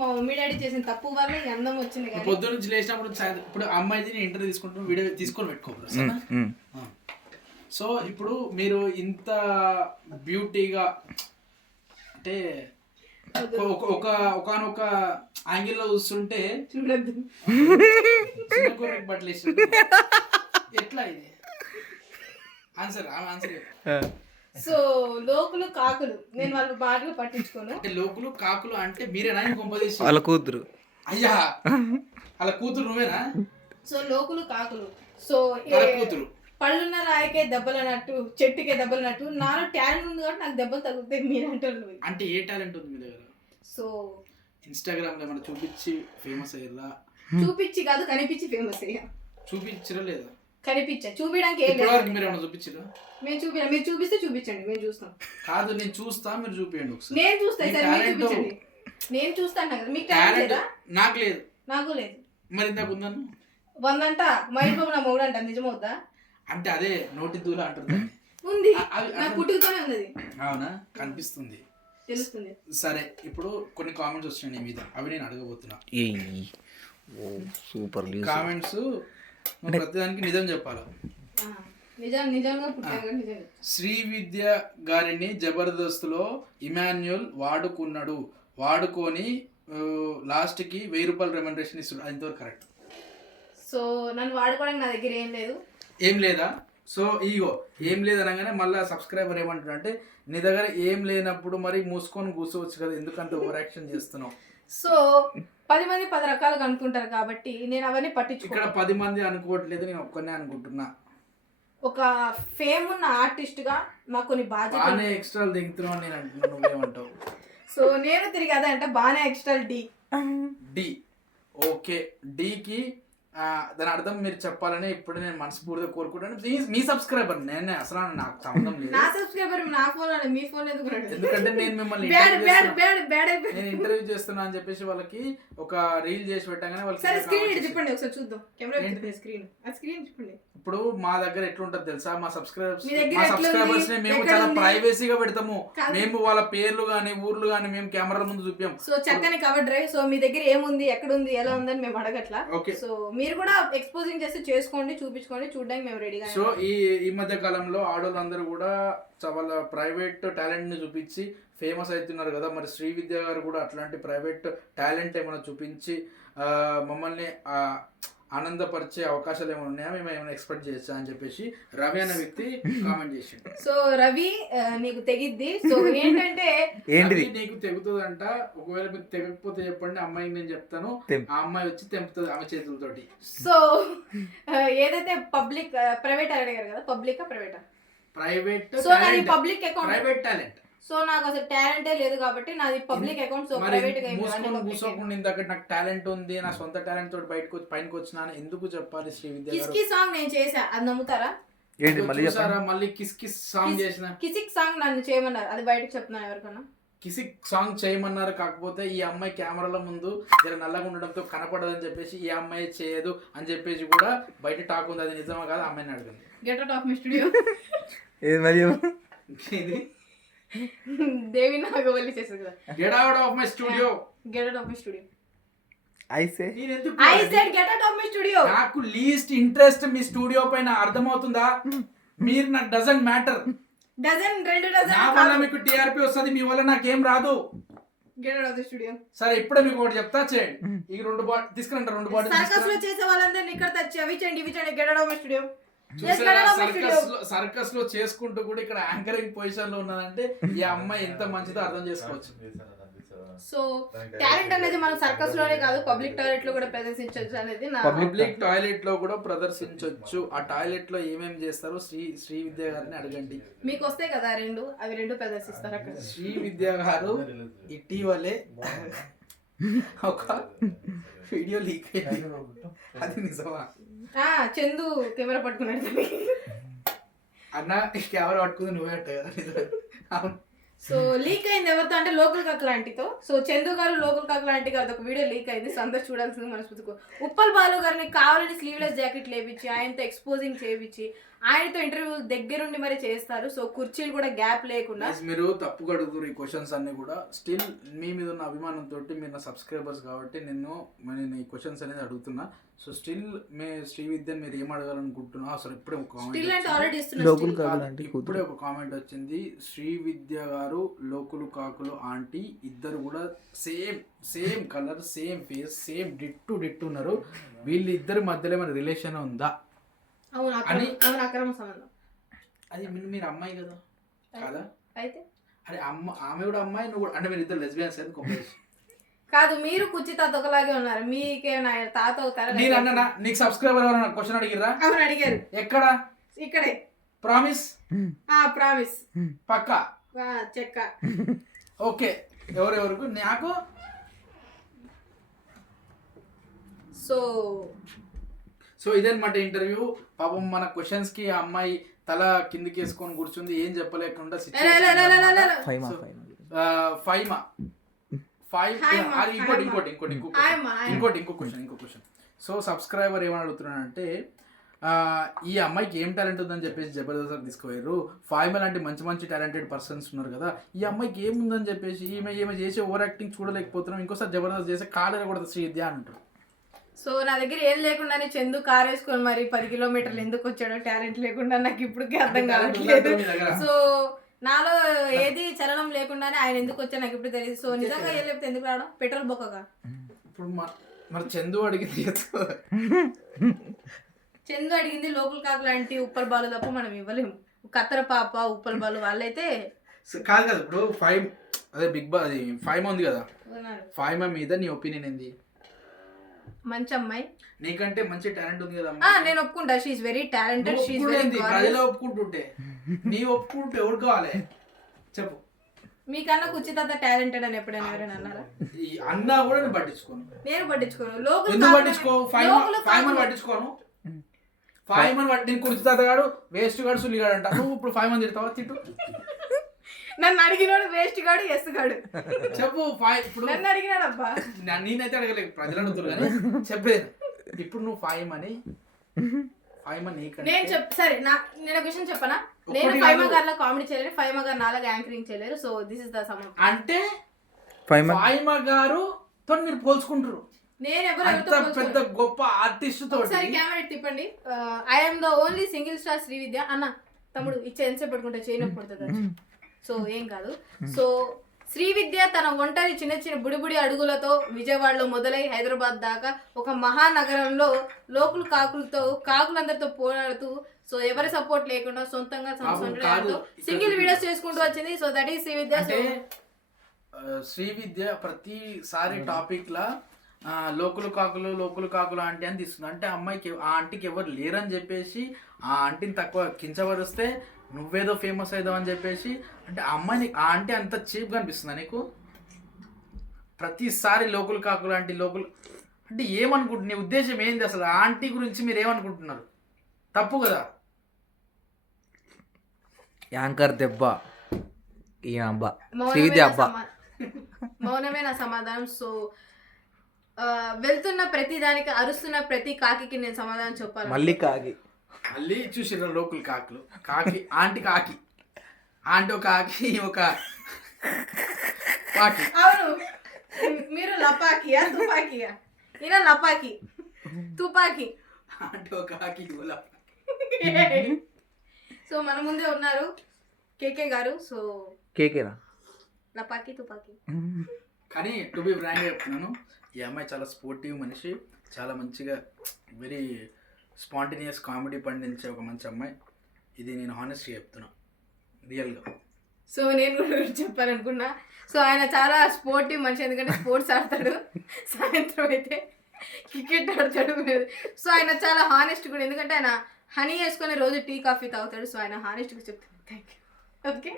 మా mummy daddy చేసిన తప్పు వల్ల ఈ అందం వచ్చింది కానీ పొద్దు నుంచి లేచినప్పుడు ఇప్పుడు అమ్మాయిది నేను ఇంటర్వ్యూ తీసుకుంటాను, వీడియో తీసుకొని పెట్టుకోరు సరేనా? సో ఇప్పుడు మీరు ఇంత బ్యూటీగా అంటే ఒకనొక యాంగిల్లో చూస్తుంటే చూడద్దు. చిన్న గొర్రెకి బట్టలు వేసి ఎట్లా ఇది ఆన్సర్ సో లోకులు కాకులు నేను వాళ్ళు బాగా పట్టించుకోను. అంటే లోకులు కాకులు అంటే మీరేనా కొంపదీసి? వాళ్ళ కూతురు. అయ్యా వాళ్ళ కూతురు నువ్వేనా? సో లోకులు కాకులు. సో వాళ్ళ కూతురు పళ్ళున్న రాయికే దెబ్బలు అన్నట్టు చెట్టుకే దెబ్బలు అన్నట్టు నాలో టాలెంట్ ఉంది కాబట్టి నాకు దెబ్బలు తగ్గుతాయి మీరంటే. అంటే ఏ టాలెంట్ ఉంది మీ దగ్గర? సో ఇన్స్టాగ్రామ్ లో ఏమైనా చూపించి ఫేమస్ అయ్యారా? చూపించి కాదు కనిపించి ఫేమస్ అయ్యా. చూపించరా లేదా? కనిపించా. చూపించడానికి ఏం ఇప్పుడు లేదు. వరకు మీరు ఏమైనా చూపించరా? మేము చూపించాం. మీరు చూపిస్తే చూపించండి, మేము చూస్తాం. కాదు నేను చూస్తా, మీరు చూపించండి ఒకసారి. నేను చూస్తాను సార్, మీరు టాలెంట్ చూపించండి. నేను చూస్తాను కదా. మీకు టాలెంట్ లేదా? నాకు లేదు. నాకు లేదు. మరి ఇందాక ఉందను 100 అంట మహేష్ బాబు నా మొగుడు అంట, నిజమవుద్దా? అంటే అదే నోటి దూల అంటారు దాన్ని. ఉంది, అవి- నా పుట్టుకతోనే ఉంది. అవునా? కనిపిస్తుంది, తెలుస్తుంది. సరే. ఇప్పుడు కొన్ని కామెంట్స్ వచ్చినాయి నీ మీద, అవి నేను అడగబోతున్నా. సూపర్ కామెంట్స్ ప్రతిదానికి నిజం చెప్పాలి. నిజంగా పుట్టాను నిజంగా. శ్రీ విద్య గారిని జబర్దస్త్లో ఇమాన్యుల్ వాడుకొని లాస్ట్కి 1000 రూపాయలు రెమ్యునరేషన్ ఇస్తున్నాడు. అది ఇంతవరకు కరెక్ట్? సో నన్ను వాడుకోవడానికి నా దగ్గర ఏం లేదు. ఏం లేదా? సో ఇగో ఏం లేదనగానే మళ్ళీ సబ్స్క్రైబర్ ఏమంటారు అంటే నీ దగ్గర ఏం లేనప్పుడు మరి మూసుకొని కూర్చోవచ్చు కదా, ఎందుకంత ఓవర్ యాక్షన్ చేస్తున్నావు? సో 10 మంది 10 రకాలుగా అనుకుంటారు కాబట్టి నేను అవన్నీ పట్టించుకో. ఇక్కడ 10 మంది అనుకోవట్లేదు, నేను ఒక్కనే అనుకుంటున్నా. ఒక ఫేమ్ ఉన్న ఆర్టిస్ట్ గా మాకు కొన్ని బాధ్యత. బాగానే ఎక్స్ట్రా దిగుతున్నావు నేను అంటున్నాను, నువ్వేమంటావు? సో నేను తిరిగి అదే అంటే బాగానే ఎక్స్ట్రా డి. ఓకే, డికి దాని అర్థం మీరు చెప్పాలని ఇప్పుడు నేను మనస్ఫూర్తిగా కోరుకుంటాను. మీ సబ్స్క్రైబర్ నేనే, అసలు నాకు సంబంధం లేదు. నా సబ్స్క్రైబర్ నా ఫోన్ అనే మీ ఫోన్ ఎందుకు? ఎందుకంటే నేను మిమ్మల్ని నేను ఇంటర్వ్యూ చేస్తున్నా అని చెప్పేసి వాళ్ళకి ఒక రీల్ చేసి పెట్టగానే సరే స్క్రీన్ వాళ్ళకి చెప్పండి ఒకసారి చూద్దాం. కెమెరా స్క్రీన్ చెప్పండి. ఇప్పుడు మా దగ్గర ఎట్లుంటది తెలుసా, మా సబ్స్క్రైబర్స్ మీ దగ్గర సబ్స్క్రైబర్స్ ని మేము ఎక్కడ చాలా ఉంది? ప్రైవసీగా పెడతాము. కాదు. మేము వాళ్ళ పేర్లు గానీ ఊర్లు గానీ మేము కెమెరాల ముందు చూపాం. సో చక్కని కవర్ డ్రైవ్. సో మీ దగ్గర ఏముంది, ఎక్కడ ఉంది, ఎలా ఉందని మేము అడగట్లా. ఓకే. సో మీరు కూడా ఎక్స్పోజింగ్ చేసి చేసుకోండి, చూపించుకోండి, చూడడానికి మేము రెడీగా. సో ఈ మధ్య కాలంలో ఆడోళ్ళందరూ కూడా వాళ్ళ ప్రైవేట్ టాలెంట్ ని చూపించి ఫేమస్ అవుతున్నారు కదా. మరి శ్రీ విద్య గారు కూడా అట్లాంటి ప్రైవేట్ టాలెంట్ ఏమైనా చూపించి మమ్మల్ని ఆనందపరిచే అవకాశాలు ఏమైనా ఉన్నాయా, మేము ఏమైనా ఎక్స్పెక్ట్ చేయొచ్చా అని చెప్పేసి రవి అనే వ్యక్తి కామెంట్ చేసిండు. సో రవి నీకు తెగిద్ది. సో ఏంటంటే ఏంటిది నీకు తెగుతుందంట. ఒకవేళ మీకు తెగకపోతే చెప్పండి, అమ్మాయికి నేను చెప్తాను, ఆ అమ్మాయి వచ్చి తెంపుతుంది ఆమె చేతులతోటి. సో ఏదైతే పబ్లిక్ ప్రైవేట్ అడిగారు కదా, పబ్లిక్ ప్రైవేటా? ప్రైవేట్. సో నాది public account, private talent. So నాకు అసలు టాలెంటే లేదు కాబట్టి నాది పబ్లిక్ అకౌంట్. సో ప్రైవేట్ గా కూర్చోకుండా ఇందాక నాకు టాలెంట్ ఉంది, నా సొంత టాలెంట్ తోటి పైనకి వచ్చినా ఎందుకు చెప్పాలి శ్రీ విద్య? కిస్కి సాంగ్ నేను చేసా, అది నమ్ముతారా? ఏంటి మళ్ళీ మళ్ళీ కిస్ సాంగ్ చేసిన కిసిక్ సాంగ్ నన్ను చేయమన్నారు, అది బయటకు చెప్తున్నాను ఎవరికన్నా. కిసిక్ సాంగ్ చేయమన్నారు. కాకపోతే ఈ అమ్మాయి కెమెరాల ముందు జర నల్లగా ఉండడంతో కనపడదని చెప్పేసి ఈ అమ్మాయి చేయదు అని చెప్పేసి కూడా బయట టాక్ ఉంది. అది నిజమా కాదు? అమ్మాయిని అడగండి. Get out of my studio. ఏది మరి దేవి నాగవల్లి చేసేది కదా. Get out of my studio. Get out of my studio. I said get out of my studio. నాకు లీస్ట్ ఇంట్రెస్ట్ మీ స్టూడియో పైన, అర్థమవుతుందా? మీరు నాకు డజంట్ మ్యాటర్. డజన్ 2 నా డజన్ వల్ల మీకు టీఆర్పీ వస్తుంది, మీ వల్ల నాకేం రాదు. Get out of the studio. సరే ఇప్పుడే మీకు ఒకటి చెప్తా, చేయండి. ఈ 2 బాటిల్ తీసుకురండి, 2 బాటిల్ సర్కస్ లో చేసే వాళ్ళందరినీ ఇక్కడ తెచ్చి అవి చేయండి ఇవి చేయండి. Get out of my studio. Circus లో చేసుకుంటూ కూడా ఇక్కడ యాంకరింగ్ పొజిషన్ లో ఉన్నదంటే ఈ అమ్మాయి ఎంత మంచిదో అర్థం చేసుకోవచ్చు. సో టాలెంట్ అనేది మనం సర్కస్ లోనే కాదు, పబ్లిక్ టాయిలెట్ లో కూడా ప్రదర్శించవచ్చు అనేది నా. పబ్లిక్ టాయిలెట్ లో కూడా ప్రదర్శించవచ్చు. ఆ టాయిలెట్ లో ఏమేమి చేస్తారో శ్రీ విద్య గారిని అడగండి. మీకు వస్తాయి కదా అవి రెండు ప్రదర్శిస్తారు అక్కడ. శ్రీ విద్య గారు ఇటీవలే ఒక వీడియో లీక్ అయింది, అది నిజమా? చందు కెమెరా పట్టుకున్నాడు అన్న, కెమెరా పట్టుకుంది నువ్వే అంట కదా. సో లీక్ అయింది ఎవరితో అంటే లోకల్ కాకుల ఆంటీతో. సో చందు గారు లోకల్ కాకుల ఆంటీ గారు ఒక వీడియో లీక్ అయింది. సో అందరూ చూడాల్సింది మనస్ఫూర్తిగా. ఉప్పల్ బాలు గారిని కావాలని స్లీవ్లెస్ జాకెట్ లేపించి ఆయనతో ఎక్స్పోజింగ్ చేయించి ఆయనతో ఇంటర్వ్యూ దగ్గరుండి మరి చేస్తారు. సో కుర్చీలు కూడా గ్యాప్ లేకుండా. Guys, మీరు తప్పుగా అడుగుతారు ఈ క్వశ్చన్స్ అన్ని కూడా. స్టిల్ మీ మీద ఉన్న అభిమానంతో మీరు నా సబ్స్క్రైబర్స్ కాబట్టి నేను ఈ క్వశ్చన్స్ అనేది అడుగుతున్నా. సో స్టిల్ శ్రీ విద్య మీరు ఏం అడగాలనుకుంటున్నా? అసలు ఇప్పుడే ఒక స్టిల్ అంటే ఆల్రెడీ లోకులు ఇస్తున్నారు. కాకులు అంటే ఇప్పుడే ఒక కామెంట్ వచ్చింది. శ్రీ విద్య గారు లోకులు కాకులు ఆంటీ ఇద్దరు కూడా same colour, same face, same ditto ఉన్నారు. వీళ్ళిద్దరి మధ్యలో ఏమైనా రిలేషన్ ఉందా? అవును అక్రమ సంబంధం. అది మీరు అమ్మాయి కదా కాదా? అయితే అరే ఆమె కూడా అమ్మాయి, నువ్వు అంటే మీరు ఇద్దరు లెస్బియన్స్ అని కొంపేసి. కాదు, మీరు కుర్చీ తాత ఒకలాగే ఉన్నారు. మీకేమైనా ఆయన తాత అవుతారా? నేను అన్నా నీకు సబ్స్క్రైబర్ ఎవరైనా క్వశ్చన్ అడిగిరా? అవును అడిగారు. ఎక్కడ? ఇక్కడే. ప్రామిస్? ప్రామిస్. పక్కా? చెక్క. ఓకే. ఎవరెవరకు? నాకు సో ఇదన్నమాట ఇంటర్వ్యూ. పాపం మన క్వశ్చన్స్ కి ఆ అమ్మాయి తల కిందికి వేసుకొని కూర్చుంది, ఏం చెప్పలేకుండా. ఇంకో క్వశ్చన్. సో సబ్స్క్రైబర్ ఏమని అడుగుతున్నాడంటే, ఈ అమ్మాయికి ఏం టాలెంట్ ఉందని చెప్పేసి జబర్దస్త్ తీసుకుపోయారు. ఫైమా లాంటి మంచి టాలెంటెడ్ పర్సన్స్ ఉన్నారు కదా, ఈ అమ్మాయికి ఏముందని చెప్పేసి ఈమె చేసే ఓవర్ యాక్టింగ్ చూడలేకపోతున్నాం, ఇంకోసారి జబర్దస్త్ చేసే కాలేజ్ కూడా శ్రీ విద్య అంటారు. సో నా దగ్గర ఏం లేకుండానే చందు కార్ వేసుకొని మరి 10 కిలోమీటర్లు ఎందుకు వచ్చాడో, టాలెంట్ లేకుండా నాకు ఇప్పటికీ అర్థం కావట్లేదు. సో నాలో ఏది చలనం లేకుండానే ఆయన ఎందుకు వచ్చా నాకు ఇప్పుడు తెలియదు. సో నిజంగా ఏం లేకపోతే ఎందుకు రావడం? పెట్రోల్ బొక్కగా. ఇప్పుడు మరి చందు అడిగింది చందు అడిగింది లోకల్ కాకు లాంటి ఉప్పల్ బాలు తప్ప మనం ఇవ్వలేము. కత్తర పాప ఉప్పల్ బాలు వాళ్ళైతే కాదు కదా. ఇప్పుడు బిగ్ బాస్ అది ఫైమా ఉంది కదా, ఫైమా మీద నీ ఒపీనియన్ ఏంది? మంచి అమ్మాయి, నీకంటే మంచి టాలెంట్ ఉంది కదా. నేను ఒప్పుకుంటా. She very talented. ప్రజలు ఒప్పుకుంటుంటే నీ ఒప్పుకుంటే ఎవరు కావాలి చెప్పు? మీకన్నా కుచిత టాలెంటెడ్ అని ఎప్పుడైనా ఎవరైనా అన్నారా? అన్నా కూడా నేను పట్టించుకోను. నేను పట్టించుకోను. లోకల్ ఎందుకు పట్టించుకో? ఫైమన్ పట్టించుకోను. ఫైమన్ పట్టి కుచిత గాడు వేస్ట్ గాడు సుల్లిగాడు అంట. నువ్వు ఇప్పుడు ఫైమన్ తిడతావా? తిట్టు. నన్ను అడిగినాడు వేస్ట్ గాడు ఎస్ గాడు చెప్పు. ఇప్పుడు నన్ను అడిగినాడు అబ్బా, నేనైతే అడగలేదు, ప్రజలు అడుగుతారు కానీ చెప్పలేదు. ఇప్పుడు నువ్వు ఫైమన్ నేను సరే నేను ఒక విషయం చెప్పనా? నేను ఫైమా గారిలో కామెడీ చేయలేరు, ఫైమా గారు నాలాగా యాంకరింగ్ చేయలేరు. So this is the sum. అంటే ఫైమా గారు తో మీరు పోల్చుకుంటారు. నేను ఎవరు పెద్ద గొప్ప ఆర్టిస్ట్ తో ఒకసారి కెమెరా తిప్పండి. I'm the only single star Sri Vidya అన్న. తమ్ముడు ఇచ్చే ఎంతసేపు పట్టుకుంటే చేయనప్పుడు పడుతుంది. సో ఏం కాదు. సో శ్రీ విద్య తన ఒంటరి చిన్న బుడిబుడి అడుగులతో విజయవాడలో మొదలై హైదరాబాద్ దాకా ఒక మహానగరంలో లోకల్ కాకులందరితో పోరాడుతూ, సో ఎవరి సపోర్ట్ లేకుండా సొంతంగా సింగిల్ వీడియోస్ చేసుకుంటూ వచ్చింది. సో దట్ ఈస్ శ్రీ విద్య. శ్రీ విద్య ప్రతిసారి టాపిక్ లా లోకులు కాకులు ఆంటీ అని తీస్తుంది. అంటే అమ్మాయికి ఆ ఆంటీకి ఎవరు లేరని చెప్పేసి ఆ ఆంటీని తక్కువ కించపరుస్తే నువ్వేదో ఫేమస్ అవుదావు అని చెప్పేసి, అంటే ఆ అమ్మాయిని ఆ ఆంటీ అంత చీప్గా అనిపిస్తుందా నీకు? ప్రతిసారి లోకులు కాకులు ఆంటీ అంటే ఏమనుకుంటున్నా? నీ ఉద్దేశం ఏంది అసలు? ఆ ఆంటీ గురించి మీరు ఏమనుకుంటున్నారు? తప్పు కదా. యాంకర్ దెబ్బ ఈ అబ్బా శ్రీ విద్య అబ్బా. మౌనమే నా సమాధానం. సో వెళ్తున్న ప్రతి దానికి అరుస్తున్న ప్రతి కాకి నేను సమాధానం చెప్పాలి. మళ్ళీ చూసిన లోకల్ కాకి ఆంటీ ఒక కాకి ఒక కాకి. అవును, మీరు లపాకియా తుపాకియా? ఈయన లపాకి తుపాకి. ఆంటీ ఒక కాకి. సో మన ముందే ఉన్నారు కేకే గారు. సో కేకేనా లపాకి తుపాకి. కానీ టు బి ఫ్రాంక్ చెప్తున్నాను, ఈ అమ్మాయి చాలా స్పోర్టివ్ మనిషి, చాలా మంచిగా వెరీ స్పాంటేనియస్ కామెడీ పండించే ఒక మంచి అమ్మాయి. ఇది నేను హానెస్ట్గా చెప్తున్నా, రియల్గా. సో నేను కూడా చెప్పాలనుకున్నా. సో ఆయన చాలా స్పోర్టివ్ మనిషి, ఎందుకంటే స్పోర్ట్స్ ఆడతాడు, సాయంత్రం అయితే క్రికెట్ ఆడతాడు. సో ఆయన చాలా హానెస్ట్ కూడా, ఎందుకంటే ఆయన హనీ వేసుకొని రోజు టీ కాఫీ తాగుతాడు. సో ఆయన హానెస్ట్గా చెప్తాడు. Thank you. ఓకే.